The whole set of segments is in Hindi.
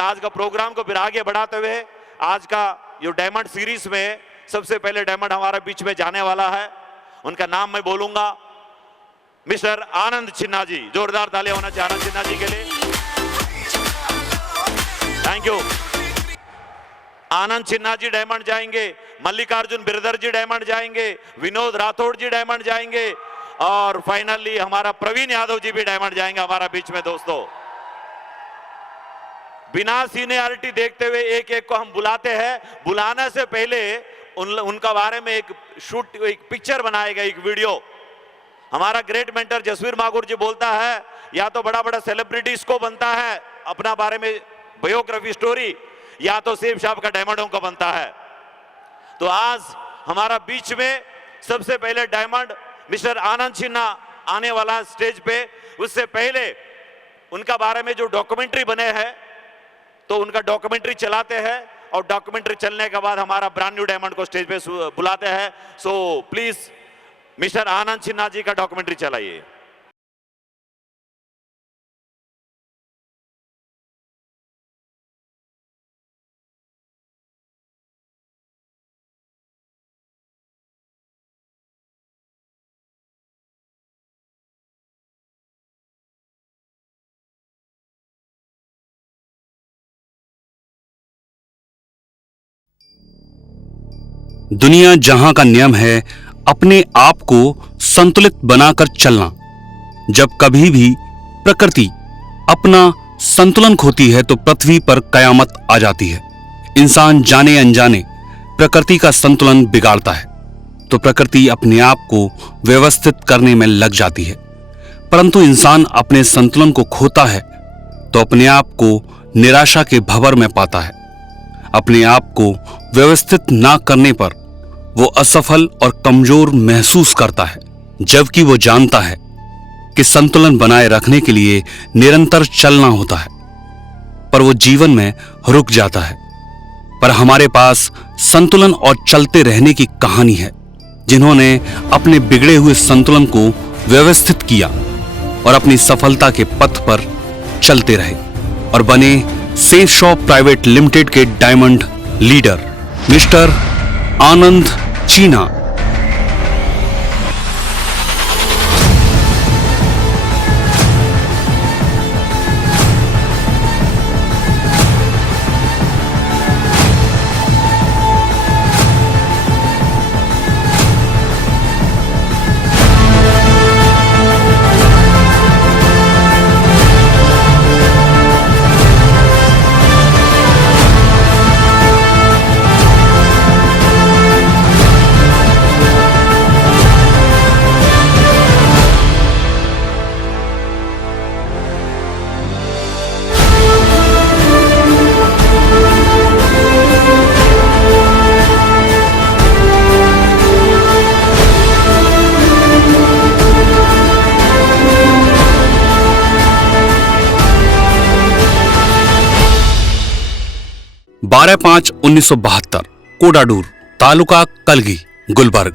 आज का प्रोग्राम को फिर आगे बढ़ाते हुए आज का जो डायमंड सीरीज में सबसे पहले डायमंड हमारे बीच में जाने वाला है, उनका नाम मैं बोलूंगा, मिस्टर आनंद छिन्ना जी। जोरदार तालियां होना चाहिए आनंद छिन्ना जी के लिए। Thank you. Anand Chhinna ji diamond जाएंगे, मल्लिकार्जुन बिरदर जी डायमंड जाएंगे, विनोद राठौड़ जी डायमंड जाएंगे और फाइनली हमारा प्रवीण यादव जी भी डायमंड जाएंगे हमारा बीच में। दोस्तों, बिना सीनियरिटी देखते हुए एक एक को हम बुलाते हैं। बुलाने से पहले उनका बारे में एक पिक्चर बनाएगा, एक वीडियो। हमारा ग्रेट मेंटर जसवीर मागुर जी बोलता है, या तो बड़ा बड़ा सेलिब्रिटीज को बनता है अपना बारे में बायोग्राफी स्टोरी, या तो सेब शाप का डायमंडों का बनता है। तो आज हमारा बीच में सबसे पहले डायमंड मिस्टर आनंद छिन्ना आने वाला स्टेज पे। उससे पहले उनका बारे में जो डॉक्यूमेंट्री बने हैं तो उनका डॉक्यूमेंट्री चलाते हैं और डॉक्यूमेंट्री चलने के बाद हमारा ब्रांड न्यू डायमंड को स्टेज पे बुलाते हैं। सो प्लीज मिस्टर आनंद छिन्ना जी का डॉक्यूमेंट्री चलाइए। दुनिया जहां का नियम है अपने आप को संतुलित बनाकर चलना। जब कभी भी प्रकृति अपना संतुलन खोती है तो पृथ्वी पर कयामत आ जाती है। इंसान जाने अनजाने प्रकृति का संतुलन बिगाड़ता है तो प्रकृति अपने आप को व्यवस्थित करने में लग जाती है। परंतु इंसान अपने संतुलन को खोता है तो अपने आप को निराशा के भंवर में पाता है। अपने आप को व्यवस्थित ना करने पर वो असफल और कमजोर महसूस करता है, जबकि वो जानता है कि संतुलन बनाए रखने के लिए निरंतर चलना होता है, पर वो जीवन में रुक जाता है। पर हमारे पास संतुलन और चलते रहने की कहानी है, जिन्होंने अपने बिगड़े हुए संतुलन को व्यवस्थित किया और अपनी सफलता के पथ पर चलते रहे और बने सेफ शॉप प्राइवेट लिमिटेड के डायमंड लीडर मिस्टर आनंद छिन्ना। बारह 5/1972 कोडाडूर तालुका कलगी गुलबर्ग।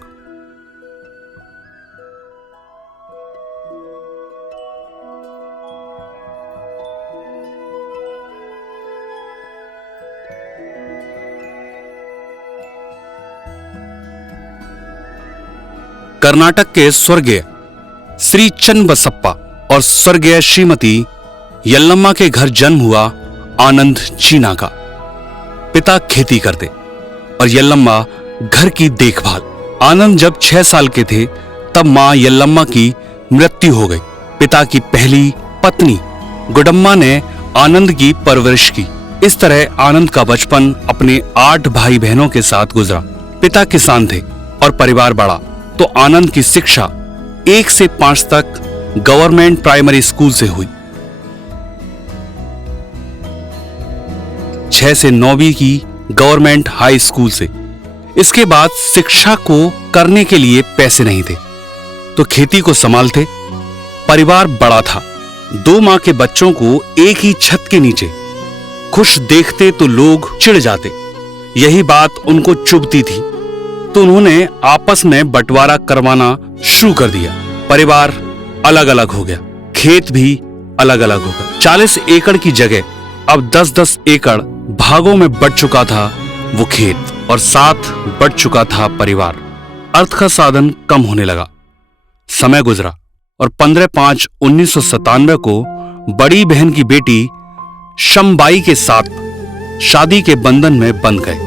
कर्नाटक के स्वर्गीय श्री चन्नबसप्पा और स्वर्गीय श्रीमती यल्लम्मा के घर जन्म हुआ आनंद छिन्ना का। पिता खेती करते और यल्लम्मा घर की देखभाल। आनंद जब 6 साल के थे तब मां यल्लम्मा की मृत्यु हो गई। पिता की पहली पत्नी गुडम्मा ने आनंद की परवरिश की। इस तरह आनंद का बचपन अपने 8 भाई बहनों के साथ गुजरा। पिता किसान थे और परिवार बड़ा, तो आनंद की शिक्षा 1 से 5 तक गवर्नमेंट प्राइमरी स्कूल से हुई। 6 से 9वीं की गवर्नमेंट हाई स्कूल से। इसके बाद शिक्षा को करने के लिए पैसे नहीं थे तो खेती को संभालते। परिवार बड़ा था, 2 मां के बच्चों को एक ही छत के नीचे खुश देखते तो लोग चिढ़ जाते। यही बात उनको चुभती थी तो उन्होंने आपस में बंटवारा करवाना शुरू कर दिया। परिवार अलग अलग हो गया, खेत भी अलग अलग हो गया। 40 एकड़ की जगह अब 10-10 एकड़ भागों में बंट चुका था वो खेत, और साथ बढ़ चुका था परिवार। अर्थ का साधन कम होने लगा। समय गुजरा और 15/5/1997 को बड़ी बहन की बेटी शमबाई के साथ शादी के बंधन में बंध गए।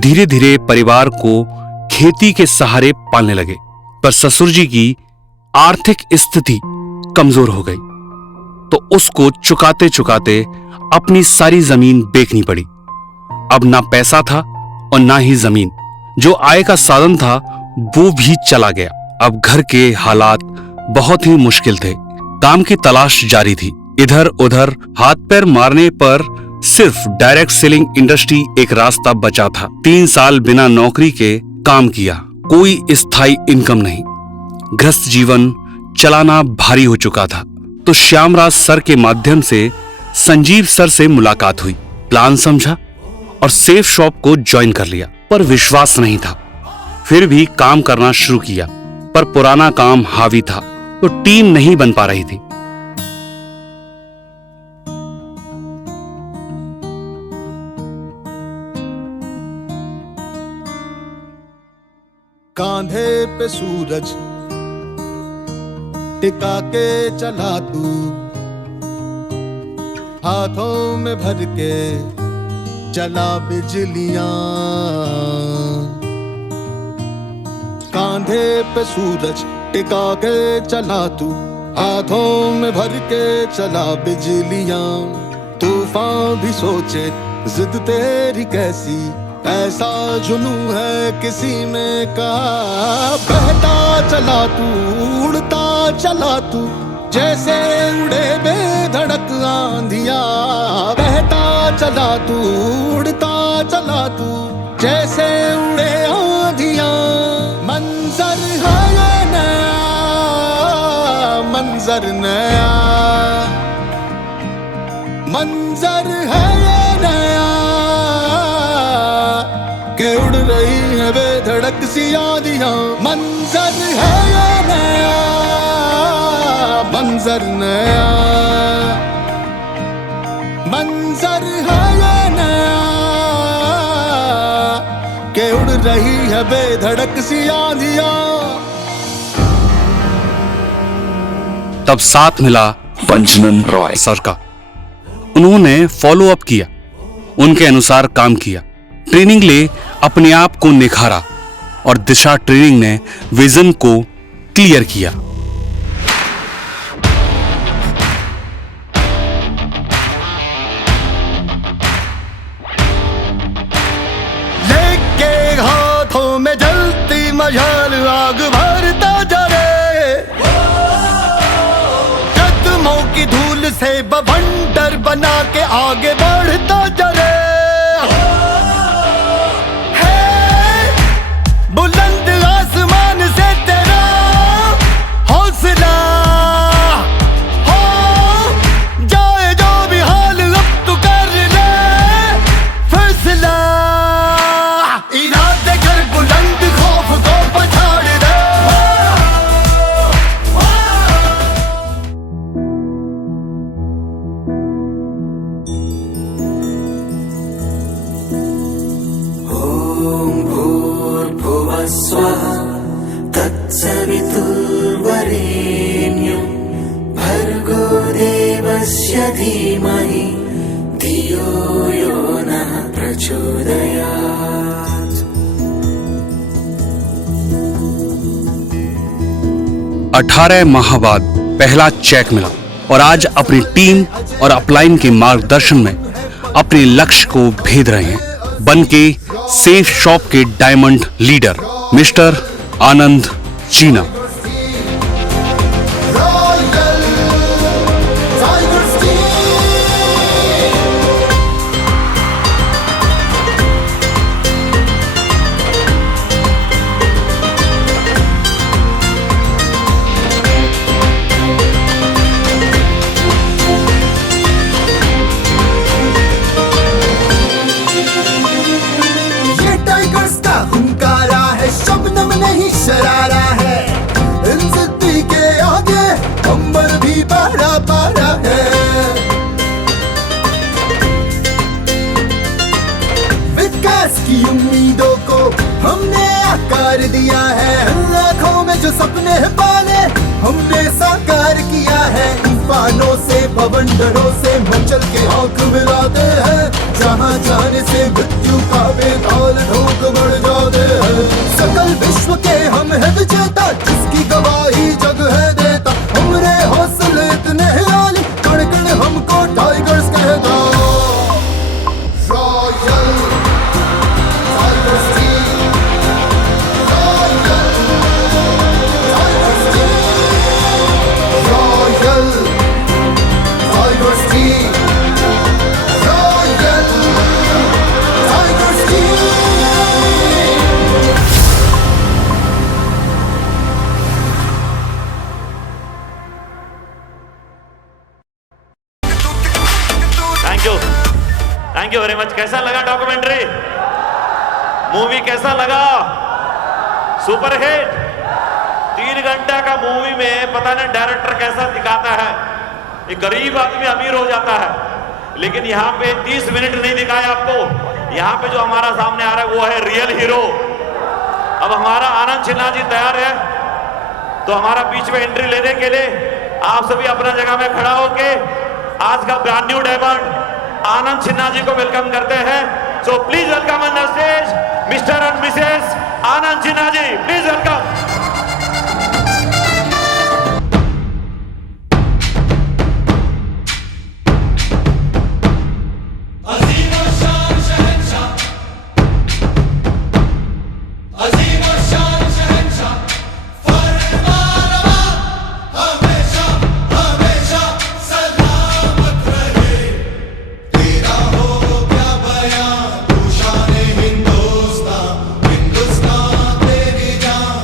धीरे धीरे परिवार को खेती के सहारे पालने लगे, पर ससुर जी की आर्थिक स्थिति कमजोर हो गई, तो उसको चुकाते चुकाते अपनी सारी जमीन बेचनी पड़ी। अब ना पैसा था और ना ही जमीन, जो आय का साधन था वो भी चला गया। अब घर के हालात बहुत ही मुश्किल थे। काम की तलाश जारी थी। इधर उधर हाथ पैर मारने पर सिर्फ डायरेक्ट सेलिंग इंडस्ट्री एक रास्ता बचा था। 3 साल बिना नौकरी के काम किया, कोई स्थायी इनकम नहीं। गृहस्थ जीवन चलाना भारी हो चुका था। तो श्यामराज सर के माध्यम से संजीव सर से मुलाकात हुई। प्लान समझा और सेफ शॉप को ज्वाइन कर लिया, पर विश्वास नहीं था। फिर भी काम करना शुरू किया, पर पुराना काम हावी था, तो टीम नहीं बन पा रही थी। कांधे पे सूरज टिका के चला तू, हाथों में भर के चला बिजलियां। कांधे पे सूरज टिका के चला तू, हाथों में भर के चला बिजलियां। तूफान भी सोचे जिद तेरी कैसी, ऐसा जुनू है किसी में का। बहता चला तू, उड़ता चला तू, जैसे उड़े बेधड़क आंधिया। बहता चला तू, उड़ता चला तू, जैसे उड़े आंधिया। मंजर है ये नया, मंजर नया, मंजर है ये नया, के उड़ रही है बेधड़क सी आंधियां। मंजर है ये नया, मंजर नया, मंजर है ये नया, के उड़ रही है बेधड़क सी आंधियां। तब साथ मिला पंचनन रॉय सर का। उन्होंने फॉलो अप किया, उनके अनुसार काम किया, ट्रेनिंग ले अपने आप को निखारा, और दिशा ट्रेनिंग ने विजन को क्लियर किया। लेके हाथों में जलती मशाल, आग भरता जले, कदमों की धूल से बवंडर बना के आगे बढ़ता जले। बुलंद आसमान से तेरा हौसला हो, जाए जो भी हाल अब तू कर ले फैसला। इरादे कर बुलंद, खौफ को पछाड़ दे। ओम भूर्भुवः स्वः तत्सवितुर्वरेण्यं भर्गो देवस्य धीमहि धियो यो नः प्रचोदयात्। 18 माह बाद पहला चेक मिला, और आज अपनी टीम और अपलाइन के मार्गदर्शन में अपने लक्ष्य को भेद रहे हैं, बन के सेफ शॉप के डायमंड लीडर मिस्टर आनंद जीना। शरारा है, भी बड़ा बड़ा है। विकास की उम्मीदों को हमने आकार दिया है, आँखों में जो सपने हैं पाले हमने साकार किया है। तूफानों से बवंडरों से मचल के आंख मिलाते हैं, जहाँ जाने से मृत्यु का बेताल ढोक बढ़ जाते हैं। सकल विश्व के हम है विजेता, जिसकी गवाही जग है देता। हमरे हौसले इतने लाल, कण कण हमको टाइगर्स कहता। Royal tigers team, royal tigers team, royal tigers team, royal tigers team. Thank you very much. कैसा लगा डॉक्यूमेंट्री? मूवी कैसा लगा? Super hit. 3 घंटा का मूवी में पता नहीं डायरेक्टर कैसा दिखाता है। एक गरीब आदमी अमीर हो जाता है, लेकिन यहाँ पे 30 मिनट नहीं दिखाया आपको। यहाँ पे जो हमारा सामने आ रहा है वो है रियल हीरो। अब हमारा आनंद सिन्हा जी तैयार है, तो हमारा बीच में एंट्री लेने के लिए आप सभी अपना जगह में खड़ा होके आज का brand new diamond Anand Sinha ji को वेलकम करते हैं। So please welcome on the stage Mr and Mrs Anand Sinha ji, please welcome. Hindustan तेरी जान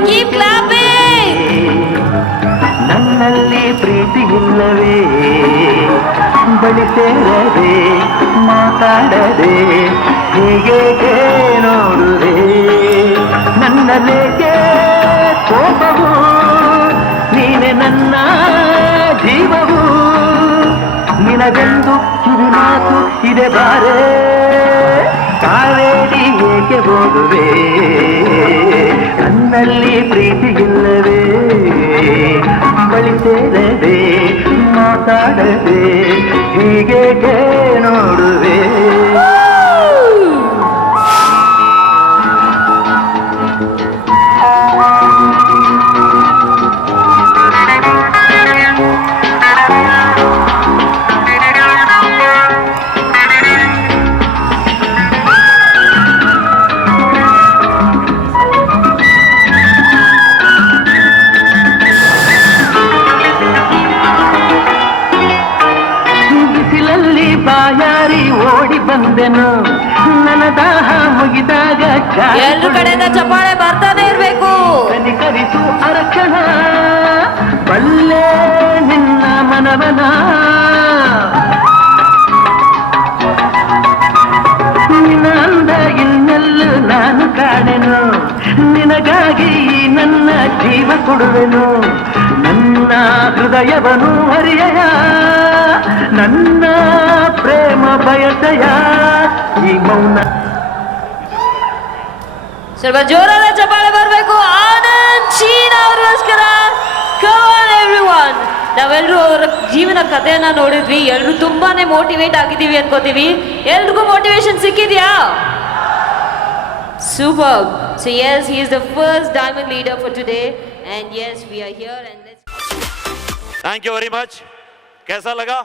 and keep clapping. ನನ್ನಲ್ಲಿ ಪ್ರೀತಿ ಇಲ್ಲವೇ ಬಳಿ ಸೇರದೆ ಮಾತಾಡದೆ ಹೀಗೆ ನೋಡುವೆ ನನ್ನಲೇಕೆ ಕೋಪವು ನೀನೆ ನನ್ನ ಜೀವವು ನಿನಗೆಂದು ಕಿವಿಮಾತು ಇದೆ ಬಾರೆ ಕಾವೇರಿ ಏಕೆ ಹೋಗುವೆ ನನ್ನಲ್ಲಿ ಪ್ರೀತಿ ಇಲ್ಲವೇ ಬಳಿ ಸೇರದೆ ಮಾತಾಡದೆ ಹೀಗೆ ನೋಡುವೆ ಬಾಯಾರಿ ಓಡಿ ಬಂದೆನು ನನ್ನ ದಾಹ ಮುಗಿದಾಗ ಎಲ್ರ ಕಡೆಯಿಂದ ಚಪ್ಪಾಳೆ ಬರ್ತಾನೆ ಇರ್ಬೇಕು. ಕರಿತು ಅರಕ್ಷಣ ಬಲ್ಲೆ ನಿನ್ನ ಮನವನ ನಿನ್ನ ಅಂದ ಇನ್ನೆಲ್ಲೂ ನಾನು ಕಾಣೆನು ನಿನಗಾಗಿ ನನ್ನ ಜೀವ ಕೊಡುವೆನು ನನ್ನ ಹೃದಯವನ್ನು ಹರಿಯಯ ನನ್ನ ಪ್ರೇಮ ಬಯಸಯ ಈ ಮೌನ ಸ್ವಲ್ಪ ಜೋರಾದ ಚಪ್ಪಾಳೆ ಬರಬೇಕು. ಆನಂದ್ ಚೀನಾ ಅವ್ರಿಗೋಸ್ಕರ. Come on everyone. ನಾವೆಲ್ಲರೂ ಅವರ ಜೀವನ ಕಥೆಯನ್ನ ನೋಡಿದ್ವಿ. ಎಲ್ಲರೂ ತುಂಬಾನೇ ಮೋಟಿವೇಟ್ ಆಗಿದ್ದೀವಿ ಅನ್ಕೋತೀವಿ. ಎಲ್ರಿಗೂ motivation ಸಿಕ್ಕಿದ್ಯಾ? Superb. So yes, he is the first diamond leader for today and yes, we are here and let's thank you very much. कैसा लगा?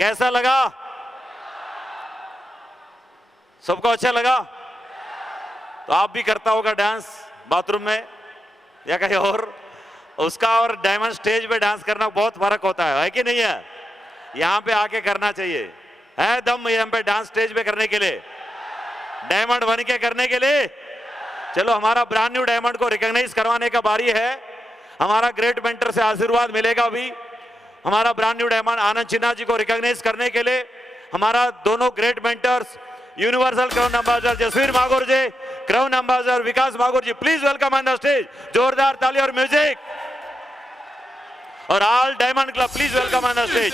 कैसा लगा? सबको अच्छा लगा? तो आप भी करता होगा डांस बाथरूम में या कहीं और. उसका और डायमंड स्टेज पे डांस करना बहुत फर्क होता है कि नहीं है? यहाँ पे आके करना चाहिए. है दम यहाँ पे डांस स्टेज पे करने के लिए, डायमंड बन के करने के लिए. चलो हमारा ब्रांड न्यू डायमंड को रिकॉग्नाइज करवाने का बारी है. हमारा ग्रेट मेंटर से आशीर्वाद मिलेगा अभी. हमारा ब्रांड न्यू डायमंड आनंद चिन्हा जी को रिकॉग्नाइज करने के लिए हमारा दोनों great mentors universal crown ambassador Jasveer Magur ji, crown ambassador Vikas Magur ji, please welcome on the stage. जोरदार ताली और म्यूजिक. और all diamond club please welcome on the stage.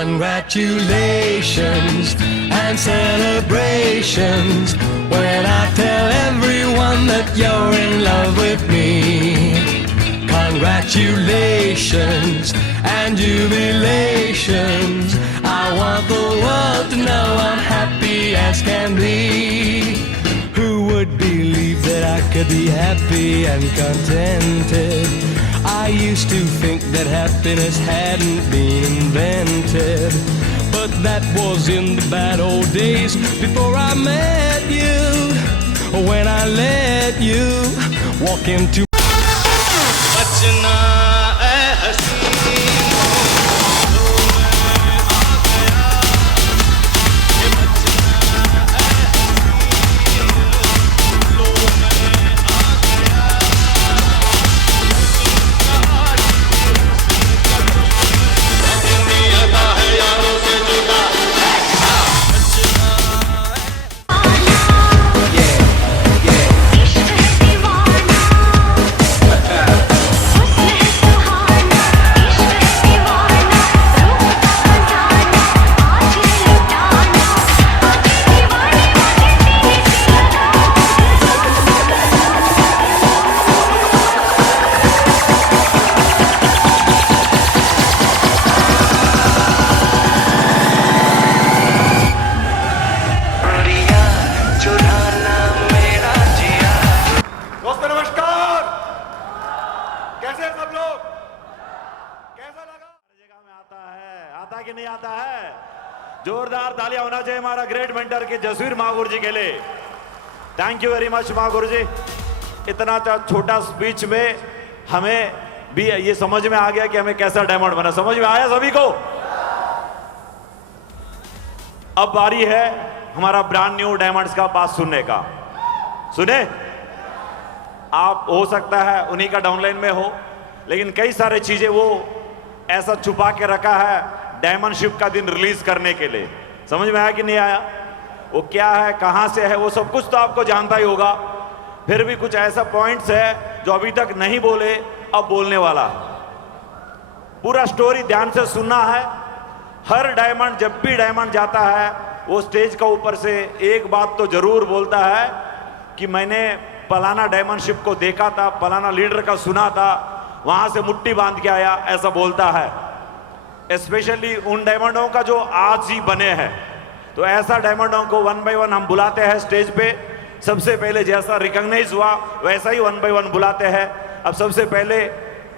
Congratulations and celebrations when I tell everyone that you're in love with me. Congratulations and jubilations. I want the world to know I'm happy as can be. Who would believe that I could be happy and contented? I used to think that happiness hadn't been invented, but that was in the bad old days before I met you. When I let you walk into कि नहीं आता है? जोरदार तालियां होना चाहिए हमारा ग्रेट मेंटर के जसवीर महागुरु जी के लिए। Thank you very much Mahaguru जी। इतना छोटा स्पीच में हमें भी ये समझ में आ गया कि हमें कैसा डायमंड बना। समझ में आया सभी को? अब बारी है हमारा ब्रांड न्यू डायमंड्स का बात सुनने का। सुने, आप हो सकता है उन्हीं का डाउनलाइन में हो, लेकिन कई सारे चीजें वो ऐसा छुपा के रखा है डायमंडशिप का दिन रिलीज करने के लिए। समझ में आया कि नहीं आया? वो क्या है, कहां से है, वो सब कुछ तो आपको जानता ही होगा। फिर भी कुछ ऐसा पॉइंट्स है जो अभी तक नहीं बोले, अब बोलने वाला। पूरा स्टोरी ध्यान से सुनना है। हर डायमंड, जब भी डायमंड जाता है वो स्टेज का ऊपर से एक बात तो जरूर बोलता है कि मैंने पलाना डायमंडशिप को देखा था, पलाना लीडर का सुना था, वहां से मुट्ठी बांध के आया, ऐसा बोलता है। स्पेशली उन डायमंडों का जो आज ही बने हैं। तो ऐसा डायमंडों को 1 by 1 हम बुलाते हैं स्टेज पे। सबसे पहले जैसा रिकॉग्नाइज हुआ वैसा ही 1 by 1 बुलाते हैं। अब सबसे पहले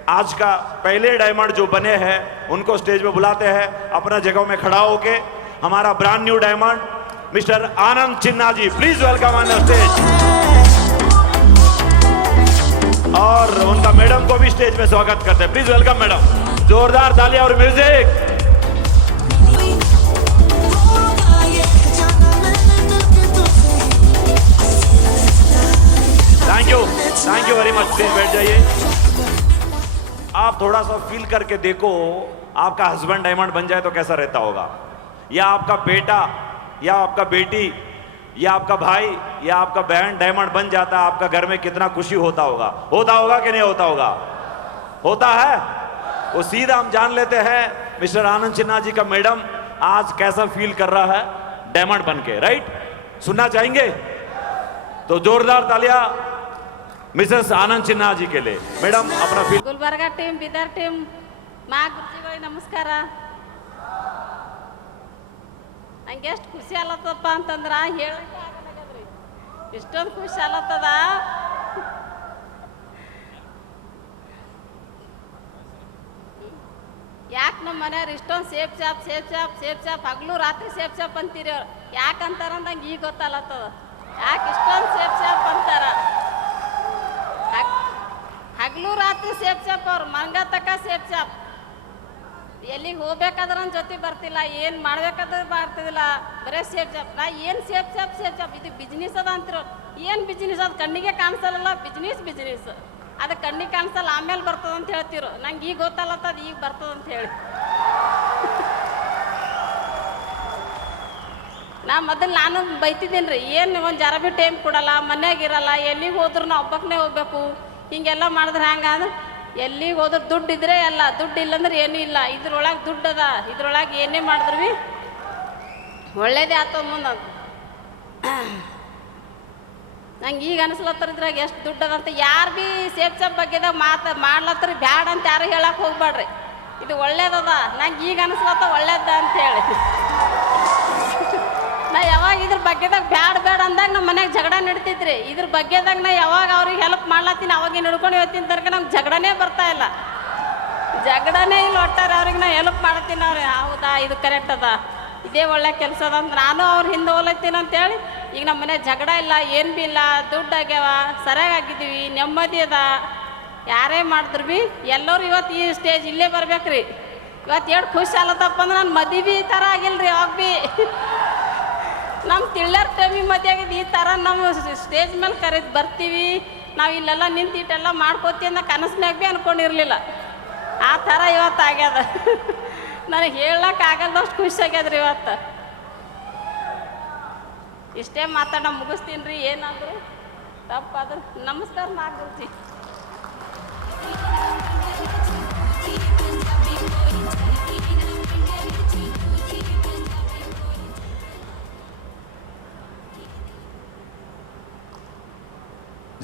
आज का पहले डायमंड जो बने हैं उनको स्टेज पे बुलाते हैं। अपना जगह में खड़ा होके हमारा brand new diamond Mr Anand Chinna ji, please welcome on the stage. और उनका मैडम को भी स्टेज पे स्वागत करते हैं। Please welcome madam. जोरदार तालियां और music. Thank you very much. Please बैठ जाइए। आप थोड़ा सा फील करके देखो, आपका हस्बैंड डायमंड बन जाए तो कैसा रहता होगा, या आपका बेटा या आपका बेटी या आपका भाई या आपका बहन डायमंड बन जाता, आपका घर में कितना खुशी होता होगा। होता होगा कि नहीं होता होगा? होता है। वो सीधा हम जान लेते हैं मिस्टर आनंद चिन्ना जी का मैडम आज कैसा फील कर रहा है डायमंड बन के। राइट, सुनना चाहेंगे? तो जोरदार तालियां मिसेस आनंद चिन्ना जी के लिए। ಮೇಡಮ್ अपना feel. Gulbarga team, Bidar team, ಮಾ ಗುರುಜಿಗಳಿಗೆ ನಮಸ್ಕಾರ. ನಂಗೆ ಎಷ್ಟು ಖುಷಿ ಆಲತ್ತಪ್ಪ ಅಂತಂದ್ರೆ ಹೇಳಕ್ಕೆ ಆಗಲ್ಲಾಗ್ಯದ್ರಿ. ಇಷ್ಟೊಂದು ಖುಷಿ ಆಲತ್ತದ. ಯಾಕೆ ನಮ್ಮ ಮನೆಯವ್ರು ಇಷ್ಟೊಂದು ಸೇಫ್ ಚಾಪ್ ಹಗಲು ರಾತ್ರಿ ಸೇಫ್ ಚಾಪ್ ಅಂತೀರಿ ಅವ್ರು. ಯಾಕಂತಾರ ನಂಗೆ ಈಗ ಗೊತ್ತಾಲತ್ತದ ಯಾಕೆ ಇಷ್ಟೊಂದು ಸೇಫ್ ಚಾಪ್ ಅಂತಾರ. ಹಗಲು ರಾತ್ರಿ ಸೇಫ್ ಚಾಪ್ ಅವ್ರು, ಮಂಗ ತಕ ಸೇಫ್ ಚಾಪ್. ಎಲ್ಲಿಗೆ ಹೋಗ್ಬೇಕಾದ್ರೆ ನನ್ನ ಜೊತೆ ಬರ್ತಿಲ್ಲ, ಏನು ಮಾಡ್ಬೇಕಾದ್ರೆ ಮಾಡ್ತಿದ್ದಿಲ್ಲ, ಬರೀ ಸೇಫ್ ಚಾಪ್. ನಾ ಏನು ಸೇಫ್ ಚಾಪ್ ಇದು ಬಿಸ್ನೆಸ್ ಅದ ಅಂತಿರೋ. ಏನು ಬಿಸ್ನೆಸ್ ಅದು? ಕಣ್ಣಿಗೆ ಕಾಣಿಸಲ್ಲ, ಬಿಸ್ನೆಸ್ ಅದು ಕಣ್ಣಿಗೆ ಕಾಣಿಸಲ್ಲ, ಆಮೇಲೆ ಬರ್ತದ ಅಂತ ಹೇಳ್ತಿರೋ. ನಂಗೆ ಈಗ ಗೊತ್ತಲ್ಲತ್ತದ ಈಗ ಬರ್ತದ ಅಂತ ಹೇಳಿ. ನಾನು ಬೈತಿದ್ದೀನಿ ರೀ, ಏನು ಒಂದು ಜರ ಭೀ ಟೈಮ್ ಕೊಡಲ್ಲ, ಮನ್ಯಾಗಿರಲ್ಲ, ಎಲ್ಲಿಗೆ ಹೋದ್ರು ನಾ ಒಬ್ಬಕ್ಕನೇ ಹೋಗ್ಬೇಕು, ಹಿಂಗೆಲ್ಲ ಮಾಡಿದ್ರೆ ಹಂಗೆ ಅಂದ್ರೆ ಎಲ್ಲಿಗೆ ಹೋದ್ರೆ ದುಡ್ಡು ಇದ್ರೆ ಎಲ್ಲ, ದುಡ್ಡು ಇಲ್ಲಂದ್ರೆ ಏನೂ ಇಲ್ಲ. ಇದ್ರೊಳಗೆ ದುಡ್ಡು ಅದ, ಇದ್ರೊಳಗೆ ಏನೇ ಮಾಡಿದ್ರು ಭೀ ಒಳ್ಳೇದೇ ಆಗ್ತದ ಮುಂದೆ. ನಂಗೆ ಈಗ ಅನಿಸ್ಲತ್ತರ ಇದ್ರಾಗ ಎಷ್ಟು ದುಡ್ಡು ಅದಂತ. ಯಾರು ಭೀ ಸೇಫ್ ಚಾಪ್ ಬಗ್ಗೆದಾಗ ಮಾಡ್ಲತ್ತರ ಬ್ಯಾಡ ಅಂತ ಯಾರು ಹೇಳಕ್ಕೆ ಹೋಗ್ಬೇಡ್ರಿ. ಇದು ಒಳ್ಳೇದದ. ನಂಗೆ ಈಗ ಅನಿಸ್ಲತ್ತ ಒಳ್ಳೇದ ಅಂತೇಳಿ. ನಾ ಯಾವಾಗ ಇದ್ರ ಬಗ್ಗೆದಾಗ ಬೇಡ ಅಂದಾಗ ನಮ್ಮ ಮನ್ಯಾಗ ಜಗಳ ನಡಿತೈತ್ರಿ. ಇದ್ರ ಬಗ್ಗೆದಾಗ ನಾ ಯಾವಾಗ ಅವ್ರಿಗೆ ಹೆಲ್ಪ್ ಮಾಡ್ಲತ್ತೀನಿ ಅವಾಗ ನಡ್ಕೊಂಡು ಹೋಗ್ತೀನಿ ತನಕ ನಮ್ಗೆ ಜಗಳನೇ ಬರ್ತಾ ಇಲ್ಲ. ಜಗಳನೇ ಇಲ್ಲ ಒಟ್ಟಾರೆ. ಅವ್ರಿಗೆ ನಾ ಹೆಲ್ಪ್ ಮಾಡ್ತೀನಿ. ಅವ್ರಿಗೆ ಹೌದಾ ಇದು ಕರೆಕ್ಟ್ ಅದ, ಇದೇ ಒಳ್ಳೆ ಕೆಲಸ ಅದ ಅಂತ ನಾನು ಅವ್ರ ಹಿಂದೆ ಹೋಗ್ಲತ್ತೀನಿ ಅಂತೇಳಿ ಈಗ ನಮ್ಮ ಮನೆ ಜಗಳ ಇಲ್ಲ, ಏನು ಭೀ ಇಲ್ಲ, ದುಡ್ಡು ಆಗ್ಯಾವ, ಸರಿಯಾಗಿದ್ದೀವಿ, ನೆಮ್ಮದಿ ಅದ. ಯಾರೇ ಮಾಡಿದ್ರು ಭೀ ಎಲ್ಲರೂ ಇವತ್ತು ಈ ಸ್ಟೇಜ್ ಇಲ್ಲೇ ಬರ್ಬೇಕ್ರಿ. ಇವತ್ತು ಎಷ್ಟು ಖುಷಿ ಆಲತ್ತಪ್ಪ ಅಂದ್ರೆ ನನ್ನ ಮದುವೆ ಈ ಥರ ಆಗಿಲ್ರಿ. ಯಾವಾಗ ಭೀ ನಮ್ಮ ತಿಳ್ಳರ್ ಟೈಮಿಗೆ ಮದುವೆ ಆಗಿದೆ. ಈ ಥರ ನಾವು ಸ್ಟೇಜ್ ಮೇಲೆ ಕರೆದು ಬರ್ತೀವಿ, ನಾವು ಇಲ್ಲೆಲ್ಲ ನಿಂತು ಇಟ್ಟೆಲ್ಲ ಮಾಡ್ಕೋತೀವಿ ಅಂತ ಕನಸ್ನಾಗ ಭೀ ಅನ್ಕೊಂಡಿರಲಿಲ್ಲ. ಆ ಥರ ಇವತ್ತು ಆಗ್ಯದ. ನನಗೆ ಹೇಳಕ್ಕೆ ಆಗಲ್ದಷ್ಟು ಖುಷಿ ಆಗ್ಯದ್ರಿ ಇವತ್ತು. ಇಷ್ಟೇ ಮಾತಾಡ ಮುಗಿಸ್ತೀನಿ ರೀ. ಏನಾದರೂ ತಪ್ಪಾದ್ರೆ ನಮಸ್ಕಾರ ಮಾಡ್ಬಿಡ್ತಿ.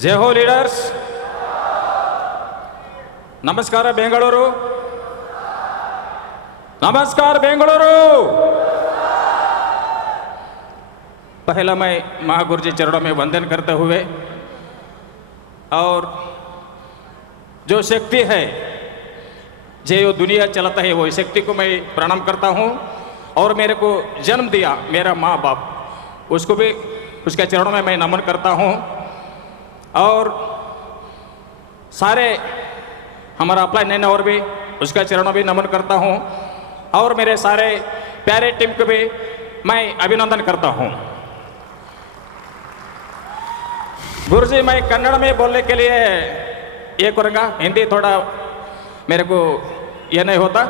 ಜೈ ಹೋ ಲೀಡರ್ಸ್. ನಮಸ್ಕಾರ ಬೆಂಗಳೂರು, नमस्कार बेंगलुरु। पहला मैं महागुरु जी चरणों में वंदन करते हुए और जो शक्ति है जो दुनिया चलाता है वो शक्ति को मैं प्रणाम करता हूँ। और मेरे को जन्म दिया मेरा माँ बाप, उसको भी उसके चरणों में मैं नमन करता हूँ। और सारे हमारा अप्लाई नैना और भी उसका चरणों भी नमन करता हूँ। और मेरे सारे प्यारे टीम को भी मैं अभिनंदन करता हूँ। गुरुजी, मैं कन्नड़ में बोलने के लिए ये करूँगा, हिंदी थोड़ा मेरे को ये नहीं होता।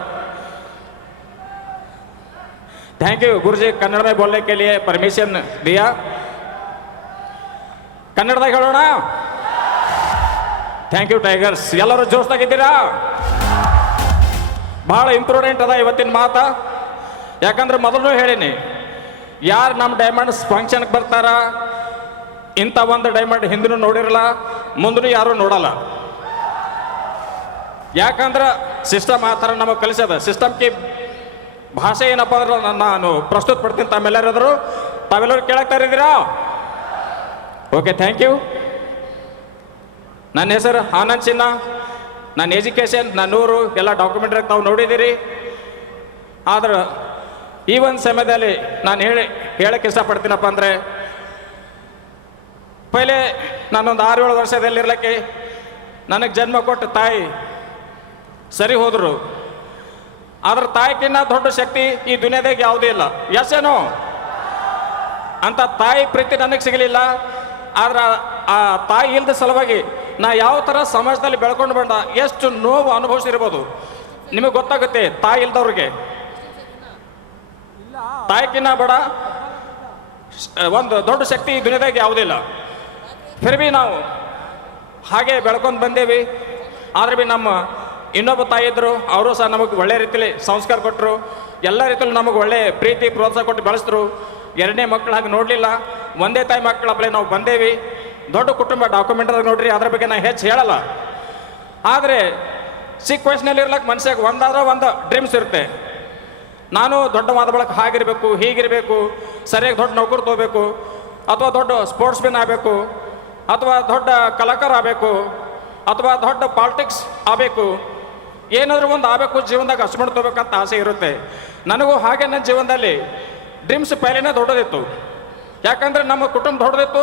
थैंक यू गुरुजी, कन्नड़ में बोलने के लिए परमिशन दिया। ಕನ್ನಡದಾಗ ಹೇಳೋಣ? ಥ್ಯಾಂಕ್ ಯು ಟೈಗರ್ಸ್, ಎಲ್ಲರೂ ಜೋಶ್ದಾಗಿದ್ದೀರಾ? ಭಾಳ ಇಂಪಾರ್ಟೆಂಟ್ ಅದ ಇವತ್ತಿನ ಮಾತ. ಯಾಕಂದ್ರೆ ಮೊದಲು ಹೇಳೀನಿ, ಯಾರು ನಮ್ಮ ಡೈಮಂಡ್ಸ್ ಫಂಕ್ಷನ್ಗೆ ಬರ್ತಾರ ಇಂಥ ಒಂದು ಡೈಮಂಡ್ ಹಿಂದೂ ನೋಡಿರಲ್ಲ, ಮುಂದೂ ಯಾರೂ ನೋಡಲ್ಲ. ಯಾಕಂದ್ರೆ ಸಿಸ್ಟಮ್ ಆ ಥರ ನಮಗೆ ಕಲಿಸದ. ಸಿಸ್ಟಮ್ಗೆ ಭಾಷೆ ಏನಪ್ಪ ಅಂದ್ರೆ ನಾನು ಪ್ರಸ್ತುತ ಪಡ್ತೀನಿ, ತಾವೆಲ್ಲರೂ ಕೇಳಕ್ತಾ ಇದ್ದೀರಾ? Okay, thank you. ನನ್ನ ಹೆಸರು ಆನಂದ್ ಸಿನ್ಹಾ. ನನ್ನ ಎಜುಕೇಷನ್, ನನ್ನ ಊರು ಎಲ್ಲ ಡಾಕ್ಯುಮೆಂಟ್ರಿ ತಾವು ನೋಡಿದ್ದೀರಿ. ಆದ್ರೆ ಈ ಒಂದು ಸಮಯದಲ್ಲಿ ನಾನು ಹೇಳಕ್ಕೆ ಇಷ್ಟಪಡ್ತೀನಪ್ಪ ಅಂದರೆ, ಪೈಲೆ ನಾನೊಂದು 6-7 ವರ್ಷದಲ್ಲಿರ್ಲಿಕ್ಕೆ ನನಗೆ ಜನ್ಮ ಕೊಟ್ಟ ತಾಯಿ ಸರಿ ಹೋದರು. ಆದ್ರೆ ತಾಯಿಗಿನ್ನ ದೊಡ್ಡ ಶಕ್ತಿ ಈ ದುನಿಯಾದಾಗ ಯಾವುದೇ ಇಲ್ಲ. ಎಸ್ಸೇನೋ ಅಂತ ತಾಯಿ ಪ್ರೀತಿ ನನಗೆ ಸಿಗಲಿಲ್ಲ. ಆದ್ರೆ ಆ ತಾಯಿ ಇಲ್ಲದ ಸಲುವಾಗಿ ನಾ ಯಾವ ಥರ ಸಮಾಜದಲ್ಲಿ ಬೆಳ್ಕೊಂಡು ಬಂದ ಎಷ್ಟು ನೋವು ಅನುಭವಿಸಿರ್ಬೋದು ನಿಮಗೆ ಗೊತ್ತಾಗುತ್ತೆ. ತಾಯಿ ಇಲ್ದವ್ರಿಗೆ ತಾಯಿಗಿನ್ನ ಬೇಡ ಒಂದು ದೊಡ್ಡ ಶಕ್ತಿ ಈ ದುನಿಯಾದಾಗ ಯಾವುದಿಲ್ಲ. ಫಿರ್ ಬಿ ನಾವು ಹಾಗೆ ಬೆಳ್ಕೊಂಡು ಬಂದೇವಿ. ಆದ್ರೆ ಬಿ ನಮ್ಮ ಇನ್ನೊಬ್ಬ ತಾಯಿ ಇದ್ದರು, ಅವರು ಸಹ ನಮಗೆ ಒಳ್ಳೆ ರೀತಿಯಲ್ಲಿ ಸಂಸ್ಕಾರ ಕೊಟ್ಟರು, ಎಲ್ಲ ರೀತಿಯಲ್ಲಿ ನಮಗೆ ಒಳ್ಳೆ ಪ್ರೀತಿ ಪ್ರೋತ್ಸಾಹ ಕೊಟ್ಟು ಬೆಳೆಸಿದ್ರು. ಎರಡನೇ ಮಕ್ಕಳು ಹಾಗೆ ನೋಡಲಿಲ್ಲ, ಒಂದೇ ತಾಯಿ ಮಕ್ಕಳಪ್ಪಲೆ ನಾವು ಬಂದೇವಿ. ದೊಡ್ಡ ಕುಟುಂಬ ಡಾಕ್ಯುಮೆಂಟ್ರಿ ನೋಡ್ರಿ, ಅದ್ರ ಬಗ್ಗೆ ನಾನು ಹೆಚ್ಚು ಹೇಳಲ್ಲ. ಆದರೆ ಚಿಕ್ಕ ವಯಸ್ಸಿನಲ್ಲಿ ಇರ್ಲಕ್ಕೆ ಮನುಷ್ಯಾಗ ಒಂದಾದ್ರೆ ಒಂದು ಡ್ರೀಮ್ಸ್ ಇರುತ್ತೆ. ನಾನು ದೊಡ್ಡವಾದ ಬಳಕ ಹಾಗಿರಬೇಕು, ಹೀಗಿರಬೇಕು, ಸರಿಯಾಗಿ ದೊಡ್ಡ ನೌಕರಿ ತಗೋಬೇಕು, ಅಥವಾ ದೊಡ್ಡ ಸ್ಪೋರ್ಟ್ಸ್ ಮ್ಯಾನ್ ಆಗಬೇಕು, ಅಥವಾ ದೊಡ್ಡ ಕಲಾಕಾರ ಆಗಬೇಕು, ಅಥವಾ ದೊಡ್ಡ ಪಾಲಿಟಿಕ್ಸ್ ಆಗಬೇಕು, ಏನಾದರೂ ಒಂದು ಆಗಬೇಕು ಜೀವನದಾಗ ಅಚ್ಚುಮಟ್ಟು ತಗೋಬೇಕಂತ ಆಸೆ ಇರುತ್ತೆ. ನನಗೂ ಹಾಗೆ ನನ್ನ ಜೀವನದಲ್ಲಿ ಡ್ರೀಮ್ಸ್ ಪೈಲೇನೇ ದೊಡ್ಡದಿತ್ತು. ಯಾಕಂದರೆ ನಮ್ಮ ಕುಟುಂಬ ದೊಡ್ಡದಿತ್ತು,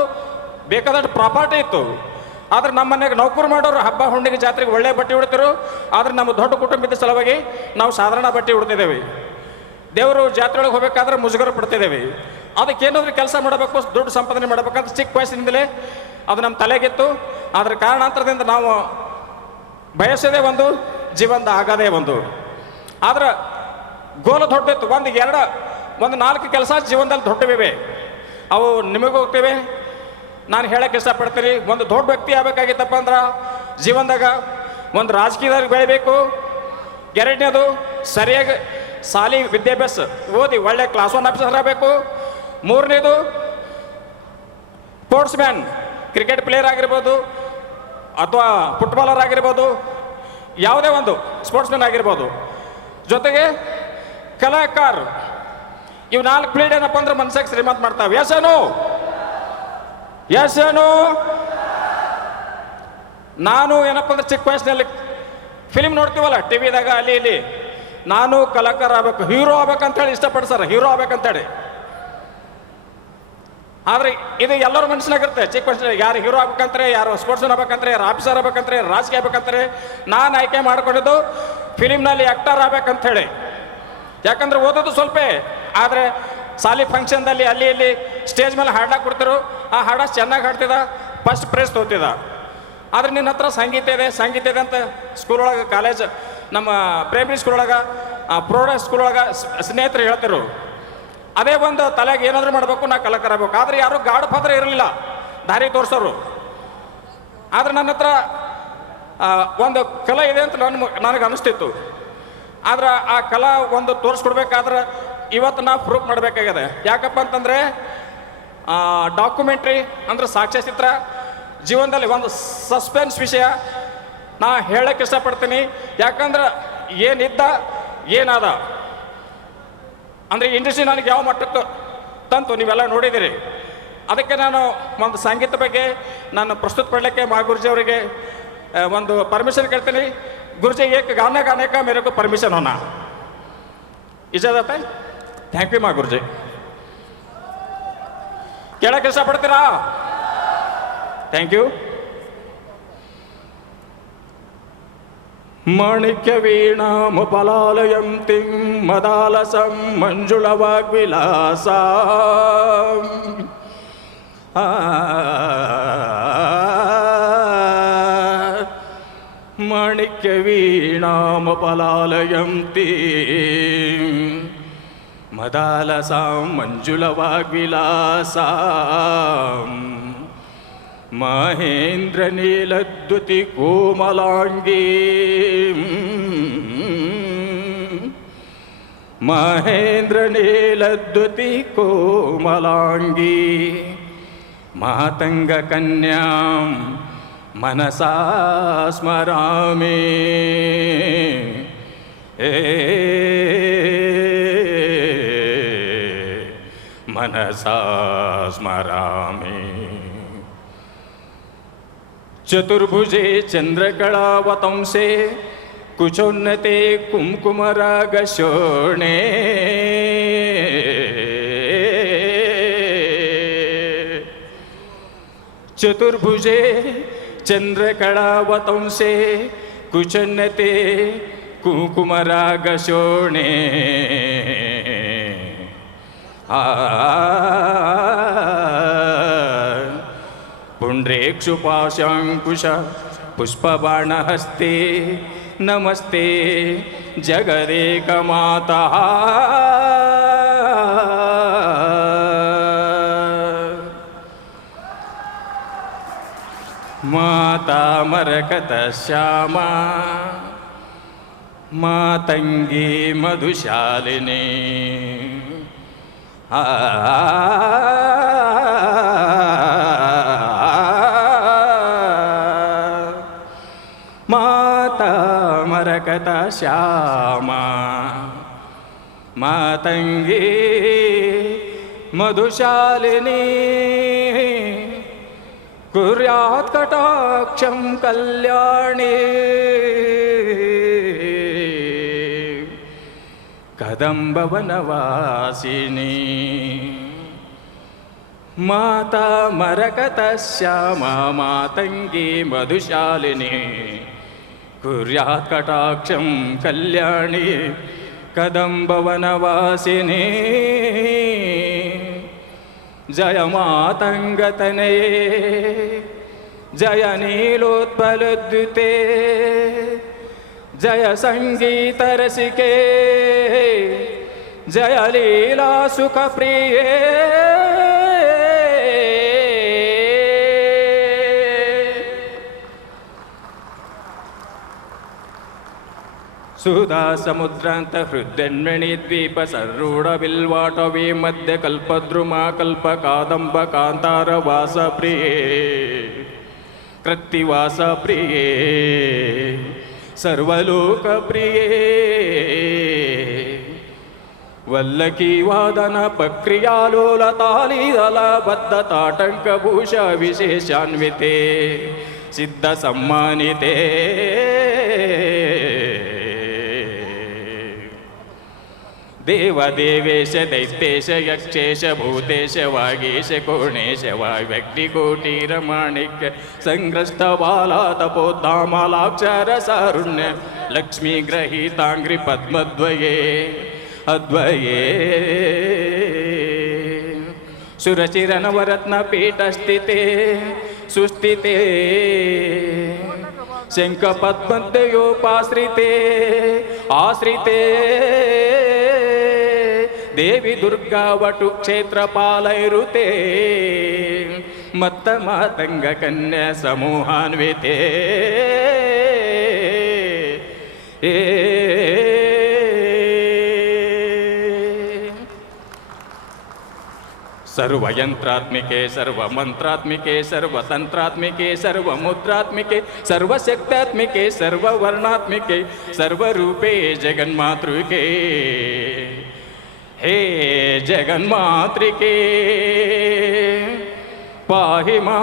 ಬೇಕಾದಷ್ಟು ಪ್ರಾಪರ್ಟಿ ಇತ್ತು. ಆದ್ರೆ ನಮ್ಮ ಮನೆಗೆ ನೌಕರಿ ಮಾಡೋರು ಹಬ್ಬ ಹುಣ್ಣಿಗೆ ಜಾತ್ರೆಗೆ ಒಳ್ಳೆ ಬಟ್ಟೆ ಉಡ್ತಿರು. ಆದ್ರೆ ನಮ್ಮ ದೊಡ್ಡ ಕುಟುಂಬದ ಸಲುವಾಗಿ ನಾವು ಸಾಧಾರಣ ಬಟ್ಟೆ ಉಡ್ತಿದ್ದೇವೆ. ದೇವರು ಜಾತ್ರೆ ಒಳಗೆ ಹೋಗ್ಬೇಕಾದ್ರೆ ಮುಜುಗರ ಪಡ್ತಿದ್ದೇವೆ. ಅದಕ್ಕೆ ಏನಾದರೂ ಕೆಲಸ ಮಾಡಬೇಕು, ದುಡ್ಡು ಸಂಪಾದನೆ ಮಾಡಬೇಕಂತ ಚಿಕ್ಕ ವಯಸ್ಸಿನಿಂದಲೇ ಅದು ನಮ್ಮ ತಲೆಗಿತ್ತು. ಆದರೆ ಕಾರಣಾಂತರದಿಂದ ನಾವು ಬಯಸೋದೇ ಒಂದು, ಜೀವನದ ಆಗೋದೇ ಒಂದು. ಆದ್ರೆ ಗೋಲು ದೊಡ್ಡದಿತ್ತು. ಒಂದು 4 ಕೆಲಸ ಜೀವನದಲ್ಲಿ ದೊಡ್ಡವಿವೆ, ಅವು ನಿಮಗೂ ಹೋಗ್ತೇವೆ. ನಾನು ಹೇಳಕ್ಕೆ ಇಷ್ಟಪಡ್ತೀನಿ, ಒಂದು ದೊಡ್ಡ ವ್ಯಕ್ತಿ ಆಗಬೇಕಾಗಿತ್ತಪ್ಪ ಅಂದ್ರೆ ಜೀವನದಾಗ ಒಂದು ರಾಜಕೀಯದಾಗ ಬೆಳಿಬೇಕು. ಎರಡನೇದು ಸರಿಯಾಗಿ ಸಾಲಿ ವಿದ್ಯಾಭ್ಯಾಸ ಓದಿ ಒಳ್ಳೆ ಕ್ಲಾಸ್ 1 ಆಫೀಸರ್ ಆಗಬೇಕು. ಮೂರನೇದು ಸ್ಪೋರ್ಟ್ಸ್ ಮ್ಯಾನ್, ಕ್ರಿಕೆಟ್ ಪ್ಲೇಯರ್ ಆಗಿರ್ಬೋದು, ಅಥವಾ ಫುಟ್ಬಾಲರ್ ಆಗಿರ್ಬೋದು, ಯಾವುದೇ ಒಂದು ಸ್ಪೋರ್ಟ್ಸ್ ಮ್ಯಾನ್ ಆಗಿರ್ಬೋದು. ಜೊತೆಗೆ ಕಲಾಕಾರ. ಇವು 4 ಪ್ಲೇಡ್ ಏನಪ್ಪ ಅಂದ್ರೆ ಮನ್ಸಾಗ ಶ್ರೀಮಂತ ಮಾಡ್ತಾವೆ. ಎಸ್ಸೇನು ನಾನು ಏನಪ್ಪ ಅಂದ್ರೆ ಚಿಕ್ಕ ವಯಸ್ಸಿನಲ್ಲಿ ಫಿಲ್ಮ್ ನೋಡ್ತೀವಲ್ಲ ಟಿವಿದಾಗ, ಅಲ್ಲಿ ಇಲ್ಲಿ ನಾನು ಕಲಾಕಾರ ಆಗ್ಬೇಕು, ಹೀರೋ ಆಗ್ಬೇಕಂತೇಳಿ ಇಷ್ಟಪಡ್ಸಾರ, ಹೀರೋ ಆಗ್ಬೇಕಂತೇಳಿ. ಆದರೆ ಇದು ಎಲ್ಲರ ಮನಸ್ಸಿನಾಗಿರುತ್ತೆ. ಚಿಕ್ಕ ವಯಸ್ಸಿನಲ್ಲಿ ಯಾರು ಹೀರೋ ಆಗ್ಬೇಕಂತಾರೆ, ಯಾರು ಸ್ಪೋರ್ಟ್ಸ್ ಆಗ್ಬೇಕಂತಾರೆ, ಯಾರು ಆಫೀಸರ್ ಆಗ್ಬೇಕಂತಾರೆ, ರಾಜಕೀಯ ಆಗ್ಬೇಕಂತಾರೆ. ನಾನು ಆಯ್ಕೆ ಮಾಡ್ಕೊಂಡಿದ್ದು ಫಿಲಿಮ್ನಲ್ಲಿ ಆ್ಯಕ್ಟರ್ ಆಗ್ಬೇಕಂತೇಳಿ. ಯಾಕಂದ್ರೆ ಓದೋದು ಸ್ವಲ್ಪ, ಆದರೆ ಸಾಲಿ ಫಂಕ್ಷನ್ದಲ್ಲಿ ಅಲ್ಲಿ ಇಲ್ಲಿ ಸ್ಟೇಜ್ ಮೇಲೆ ಹಾಡಕ್ಕೆ ಕೊಡ್ತಿರು. ಆ ಹಾಡ ಚೆನ್ನಾಗಿ ಹಾಡ್ತಿದ್ದ, ಫಸ್ಟ್ ಪ್ರೈಸ್ ತೊಗೊತಿದ್ದ. ಆದರೆ ನಿನ್ನ ಹತ್ರ ಸಂಗೀತ ಇದೆ ಅಂತ ಸ್ಕೂಲ್ ಒಳಗೆ, ಕಾಲೇಜ್, ನಮ್ಮ ಪ್ರೈಮರಿ ಸ್ಕೂಲ್ ಒಳಗೆ, ಪ್ರೌಢ ಸ್ಕೂಲ್ ಒಳಗೆ ಸ್ನೇಹಿತರು ಹೇಳ್ತಿರು. ಅದೇ ಒಂದು ತಲೆಗೆ ಏನಾದರೂ ಮಾಡಬೇಕು, ನಾ ಕಲಾಕಾರ ಆಗಬೇಕು. ಆದರೆ ಯಾರು ಗಾಢ ಪಾತ್ರ ಇರಲಿಲ್ಲ, ದಾರಿ ತೋರಿಸೋರು. ಆದರೆ ನನ್ನ ಹತ್ರ ಒಂದು ಕಲೆ ಇದೆ ಅಂತ ನನಗೆ ಅನಿಸ್ತಿತ್ತು. ಆದ್ರೆ ಆ ಕಲಾ ಒಂದು ತೋರಿಸ್ಕೊಡ್ಬೇಕಾದ್ರೆ ಇವತ್ತು ನಾವು ಪ್ರೂಫ್ ಮಾಡಬೇಕಾಗಿದೆ. ಯಾಕಪ್ಪ ಅಂತಂದರೆ ಡಾಕ್ಯುಮೆಂಟ್ರಿ ಅಂದ್ರೆ ಸಾಕ್ಷ್ಯಚಿತ್ರ ಜೀವನದಲ್ಲಿ ಒಂದು ಸಸ್ಪೆನ್ಸ್ ವಿಷಯ. ನಾ ಹೇಳಕ್ಕೆ ಇಷ್ಟಪಡ್ತೀನಿ. ಯಾಕಂದ್ರೆ ಏನಾದ ಅಂದರೆ ಇಂಡಸ್ಟ್ರಿ ನನಗೆ ಯಾವ ಮಟ್ಟಕ್ಕೆ ತಂತು ನೀವೆಲ್ಲ ನೋಡಿದ್ದೀರಿ. ಅದಕ್ಕೆ ನಾನು ಒಂದು ಸಂಗೀತ ಬಗ್ಗೆ ನಾನು ಪ್ರಸ್ತುತ ಪಡಲಿಕ್ಕೆ ಮಾಗುರುಜಿ ಅವರಿಗೆ ಒಂದು ಪರ್ಮಿಷನ್ ಕೇಳ್ತೀನಿ. गुरुजी एक गाना गाने का मेरे को परमिशन होना, इजाजत है? थैंक यू मा गुरुजी. ಕೇಳಕ್ಕೆ ಇಷ್ಟಪಡ್ತೀರಾ? Thank you. ಮಾಣಿಕ್ಯ ವೀಣಾಮುಪಲಾಲಯಂತಿಂ ಮದಾಲಸಂ ಮಂಜುಳವಾಗ್ವಿಲಾಸ ಮಾಣಿಕ್ಯ ವೀಣಾಮುಪಲಾಲಯಂತಿಂ ಮದಾಲಸಾಂ ಮಂಜುಳವಾಗ್ವಿಲಾಸಾಂ ಮಹೇಂದ್ರ ನೀಲದ್ಯುತಿ ಕೋಮಲಾಂಗೀ ಮಹೇಂದ್ರ ನೀಲದ್ಯುತಿ ಕೋಮಲಾಂಗೀ ಮಾತಂಗ ಕನ್ಯಾಂ ಮನಸಾ ಸ್ಮರಾಮಿ मनसा स्मरामि. चतुर्भुजे चंद्रकलावतंसे कुचोन्नते कुंकुमरागशोणे चतुर्भुजे चंद्रकलावतंसे कुचोन्नते कुंकुमरागशोणे पुण्ड्रेक्षुपाशाङ्कुश पुष्पबाणहस्ते नमस्ते जगदेकमाता माता मरकतश्यामा मातंगी मधुशालिनी माता मरकत श्यामा मातंगी मधुशालिनी कुर्यात् कटाक्षं कल्याणी कदम्बवनवासिनी माता मरकतश्यामा मातंगी मधुशालिनी कुर्यात् कटाक्षं कल्याणी कदम्बवनवासिनी जय मातंगतनये जय नीलोत्पलद्युते जय संगीत रसिके जय लीला सुख प्रिये सुधा समुद्रांत हृदयन्मणि द्वीप सरूढ़ बिल्वाटवी मध्य कल्पद्रुमा कल्प कादंब कांतार वास प्रिये कृत्तिवास प्रिये सर्वलोक प्रिये वल्लकी वादन प्रक्रियालोलतालीदल बद्ध ताटंक भूष विशेषान्विते सिद्ध सम्मानिते देव देवेश दैत्येश यक्षेश भूतेश वागीश कोणेश वाग्व्यक्तिकोटिरमाणिक्य संग्रस्त बाला तपोद्धामालाक्षर सारुण्य लक्ष्मी ग्रहीतांग्रि पद्मद्वये अद्वये सुरचिरनवरत्न पीठस्थिते सुस्थिते शंख पद्मद्वयोपाश्रिते आश्रिते देवी दुर्गा वटु क्षेत्र पालैरुते मत्त मातंग कन्या समूहान्विते सर्वयंत्रात्मिके सर्वमंत्रात्मिके सर्वतंत्रात्मिके सर्वमुद्रात्मिके सर्वशक्त्यात्मिके सर्ववर्णात्मिके सर्वरूपे जगन्मातृके हे जगन्मातृके पाहि मां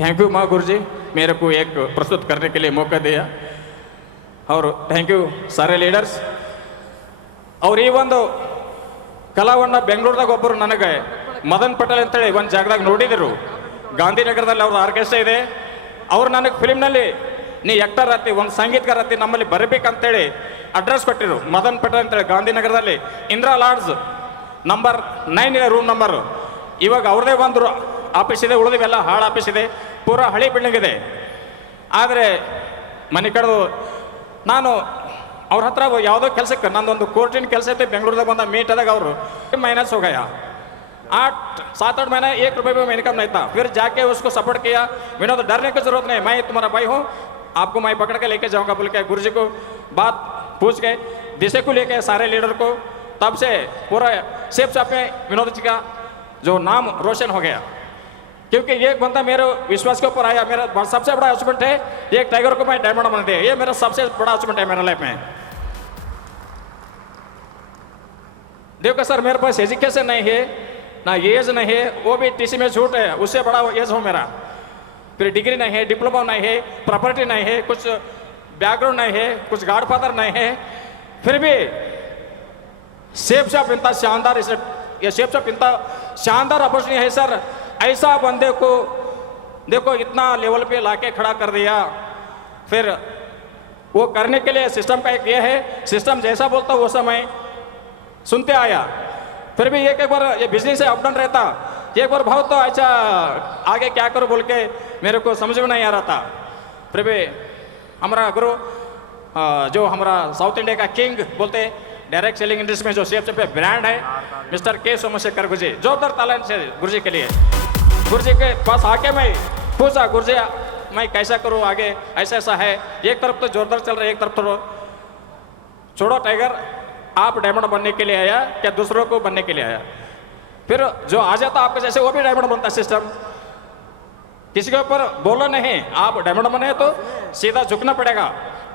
थैंक यू माँ गुरु जी, मेरे को एक प्रस्तुत करने के लिए मौका दिया और ಥ್ಯಾಂಕ್ ಯು ಸಾರೆ ಲೀಡರ್ಸ್. ಅವ್ರು ಈ ಒಂದು ಕಲಾವನ್ನ ಬೆಂಗಳೂರದಾಗ ಒಬ್ಬರು ನನಗೆ ಮದನ್ ಪಟೇಲ್ ಅಂತೇಳಿ ಒಂದು ಜಾಗದಾಗ ನೋಡಿದರು. ಗಾಂಧಿನಗರದಲ್ಲಿ ಅವ್ರ ಆರ್ಕೆಸ್ಟ್ರಾ ಇದೆ. ಅವ್ರು ನನಗೆ ಫಿಲ್ಮ್ನಲ್ಲಿ ನೀ ಆ್ಯಕ್ಟರ್ ಆತಿ, ಒಂದು ಸಂಗೀತಗಾರ ಆತಿ, ನಮ್ಮಲ್ಲಿ ಬರಬೇಕಂತೇಳಿ ಅಡ್ರೆಸ್ ಕೊಟ್ಟಿರು. ಮದನ್ ಪಟೇಲ್ ಅಂತೇಳಿ ಗಾಂಧಿನಗರದಲ್ಲಿ ಇಂದಿರಾ ಲಾಡ್ಜ್ ನಂಬರ್ 9 ಇದೆ ರೂಮ್ ನಂಬರು. ಇವಾಗ ಅವ್ರದೇ ಒಂದು ಆಫೀಸ್ ಇದೆ, ಉಳಿದಿವೆಲ್ಲ ಹಾಳು ಆಫೀಸ್ ಇದೆ, ಪೂರಾ ಹಳಿ ಬಿಲ್ಡಿಂಗ್ ಇದೆ. ಆದರೆ ಮನೆ ಕಡೆದು ನಾನು ಅವ್ರ ಹತ್ರ ಯಾವುದೋ ಕೆಲಸಕ್ಕೆ ನಂದೊಂದು ಕೋರ್ಟಿನ ಕೆಲಸ ಐತೆ ಬೆಂಗಳೂರದಾಗ ಬಂದ ಮೀಟ್ ಆದಾಗ ಅವರು माइनस हो गया 7-8 महीना 1 रुपये भी इनकम नहीं था. फिर जाके उसको सपोर्ट किया. विनोद डरने की जरूरत नहीं, मैं तुम्हारा भाई हूँ, आपको मैं पकड़ के लेके जाऊँगा बोल के गुरु जी को बात पूछ के दिशे को लेके सारे लीडर को, तब से पूरा सेफ साफ में विनोद जी का जो नाम रोशन हो गया. क्योंकि एक बंदा मेरे विश्वास के ऊपर आया. मेरा सबसे बड़ा अचीवमेंट है एक टाइगर को मैं डायमंड बना दिया. ये मेरा सबसे बड़ा अचीवमेंट है मेरे लाइफ में. देखो सर, मेरे पास एजुकेशन नहीं है ना एज नहीं है, वो भी टीसी में छूट है, उससे बड़ा एज हो मेरा. फिर डिग्री नहीं है, डिप्लोमा नहीं है, प्रॉपर्टी नहीं है, कुछ बैकग्राउंड नहीं है, कुछ गॉड फादर नहीं है. फिर भी सेफ शॉप इतना शानदार, ये सेफ शॉप इतना शानदार अपॉर्चुनिटी है सर. ऐसा बंदे को देखो इतना लेवल पे लाके खड़ा कर दिया. फिर वो करने के लिए सिस्टम का एक ये है, सिस्टम जैसा बोलता वो समय सुनते आया. फिर भी एक बार ये बिजनेस से अप डाउन रहता. एक बार बहुत तो अच्छा आगे क्या करो बोल के मेरे को समझ में नहीं आ रहा था. फिर भी हमारा गुरु जो हमारा साउथ इंडिया का किंग बोलते डायरेक्ट सेलिंग इंडस्ट्री में जो सेफ पे ब्रांड है मिस्टर के सोमशेखर गुरु जी, जोरदार तालियां से गुरु जी के लिए. गुरु जी के पास आके मैं पूछा, गुरु जी मैं कैसा करूँ आगे, ऐसा ऐसा है. एक तरफ तो जोरदार चल रहा है, एक तरफ तो छोड़ो टाइगर, आप डायमंड बनने के लिए आया क्या दूसरों को बनने के लिए आया. फिर जो आ जाता आपके जैसे वो भी डायमंड बनता. सिस्टम किसी के ऊपर बोलो नहीं, आप डायमंड बने तो सीधा झुकना पड़ेगा,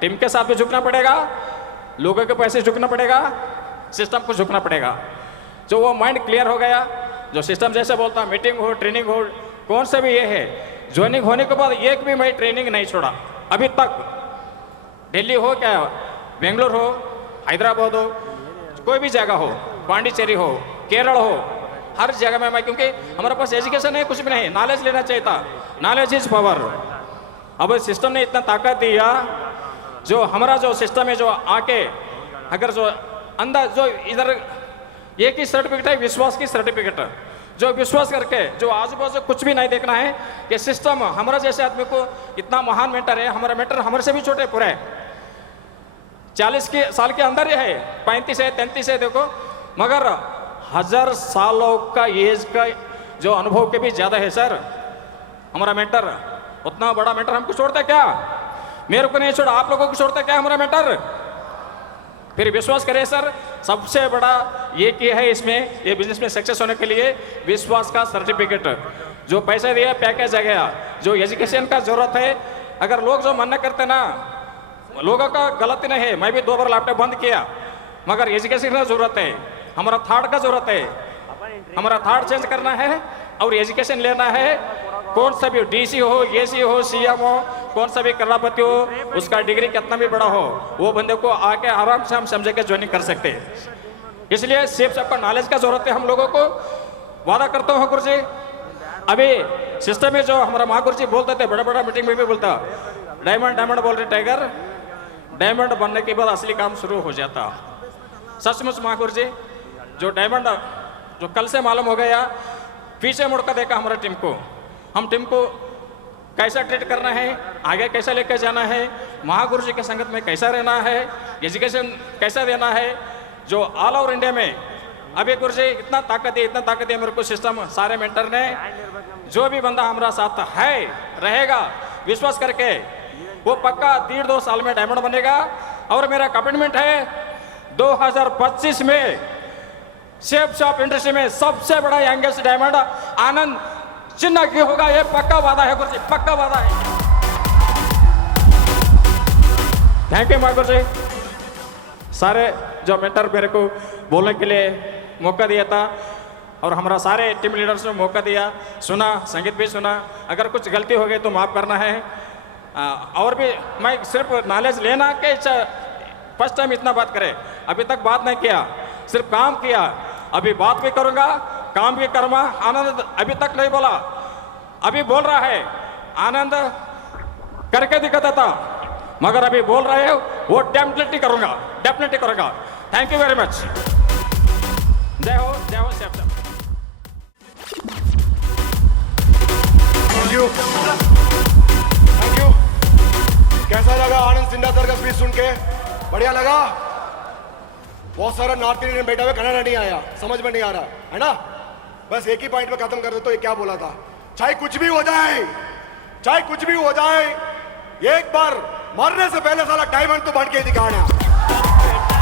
टीम के साथ भी झुकना पड़ेगा, लोगों के पैसे झुकना पड़ेगा, सिस्टम को झुकना पड़ेगा. जो वो माइंड क्लियर हो गया, जो सिस्टम जैसे बोलता मीटिंग हो ट्रेनिंग हो कौन सा भी ये है, ज्वाइनिंग होने के बाद एक भी मैं ट्रेनिंग नहीं छोड़ा अभी तक. दिल्ली हो क्या बेंगलोर हो हैदराबाद हो कोई भी जगह हो, पांडिचेरी हो केरल हो, हर जगह में मैं, क्योंकि हमारे पास एजुकेशन है कुछ भी नहीं, नॉलेज लेना चाहिए था. Knowledge is power. अब सिस्टम ने इतना ताकत दिया, जो हमारा जो सिस्टम है जो आके अगर जो अंदर जो इधर एक ही सर्टिफिकेट है विश्वास की सर्टिफिकेट, जो विश्वास करके जो आजू बाजू कुछ भी नहीं देखना है. ये सिस्टम हमारा जैसे आदमी को इतना महान मेंटर है, हमारा मेंटर हमारे से भी छोटे पूरे 40 के साल के अंदर ही है, 35 है 33 है देखो, मगर 1000 सालों का एज का जो अनुभव के भी ज़्यादा है सर हमारा मेंटर. उतना बड़ा मेंटर हमको छोड़ता क्या, मेरे को नहीं छोड़ा, आप लोगों को छोड़ता क्या हमारा मेंटर. फिर विश्वास करें सर, सबसे बड़ा ये क्या है इसमें, ये बिजनेस में सक्सेस होने के लिए विश्वास का सर्टिफिकेट. जो पैसे दिया पैकेज आ गया, जो एजुकेशन का जरूरत है. अगर लोग जो मना करते ना, लोगों का गलती नहीं है, मैं भी 2 बार लैपटॉप बंद किया, मगर एजुकेशन का जरूरत है, हमारा थॉट का जरूरत है, हमारा थॉट चेंज करना है और एजुकेशन लेना है. कौन सा भी डीसी हो, एसी हो, सीएम हो, कौन सा भी कलापति हो, उसका डिग्री कितना भी बड़ा हो, वो बंदे को आके आराम से हम समझे के ज्वाइनिंग कर सकते हैं. इसलिए सिर्फ सबका नॉलेज का जरूरत है हम लोगों को. वादा करता हूँ गुरु जी, अभी सिस्टम में जो हमारा महागुरु जी बोलते थे, बड़ा बड़ा मीटिंग में भी बोलता डायमंड डायमंड बोल रहे टाइगर, डायमंड बनने के बाद असली काम शुरू हो जाता. सचमुच महागुरु जी जो डायमंड जो कल से मालूम हो गया, पीछे मुड़कर देखा हमारा टीम को, हम टीम को कैसा ट्रीट करना है, आगे कैसा लेकर जाना है, महागुरु जी के संगत में कैसा रहना है, एजुकेशन कैसा देना है. जो ऑल ओवर इंडिया में अभी गुरु जी इतना ताकत है मेरे को सिस्टम सारे मेंटर ने. जो भी बंदा हमारा साथ है रहेगा विश्वास करके, वो पक्का 1.5-2 साल में डायमंड बनेगा. और मेरा कमिटमेंट है 2025 में सेफ शॉप इंडस्ट्री में सबसे बड़ा यंगेस्ट डायमंड आनंद चिन्ह की होगा. ये पक्का वादा है गुरु जी, पक्का वादा है. थैंक यू गुरु जी. सारे जो मेंटर मेरे को बोलने के लिए मौका दिया था, और हमारा सारे टीम लीडर्स ने मौका दिया, सुना, संगीत भी सुना। अगर कुछ गलती हो गई तो माफ़ करना है। और भी मैं सिर्फ नॉलेज लेना के फर्स्ट टाइम इतना बात करे, अभी तक बात नहीं किया, सिर्फ काम किया। अभी बात भी करूँगा, काम भी करूँगा। आनंद अभी तक नहीं बोला, अभी बोल रहा है। आनंद करके दिखाता था, मगर अभी बोल रहे हो वो डेफिनेटली करूँगा। Thank you very much. जय हो सेफ। Thank you. कैसा लगा आनंद सिन्हा सर का स्पीच सुन के? बढ़िया लगा? बहुत सारा नॉर्थ इंडियन बैठा हुआ कनाडा नहीं आया, समझ में नहीं आ रहा है ना। बस एक ही पॉइंट पे खत्म कर दो, तो ये क्या बोला था, चाहे कुछ भी हो जाए, एक बार मरने से पहले साला डायमंड तो बढ़ के दिखाना।